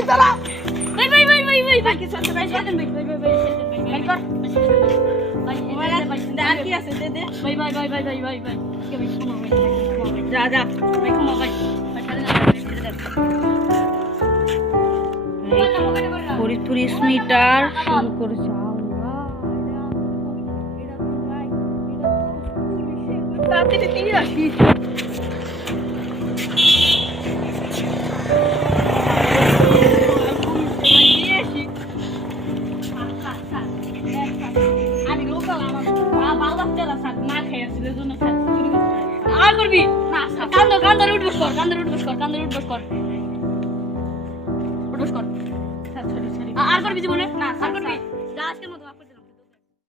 এই চলা ভাই কি চলছে ভাই সেদিন ভাই ভাই কর ভাই আর কি আছে দে দে ভাই কি ভাই শুনো ভাই যা ভাই শুনো ভাই ফরিদপুর স্মিটার শুরু করেছে রাতে দিয়ে আসি আমি লোকাল আমার বাবা তেলা সাত না খেয়ে আসছিল জন্য সাত চুরি করতে আর করবি না কান্দর উঠবস কর উঠবস কর আর করবি জীবনে না আর করবি যা আজকের মতো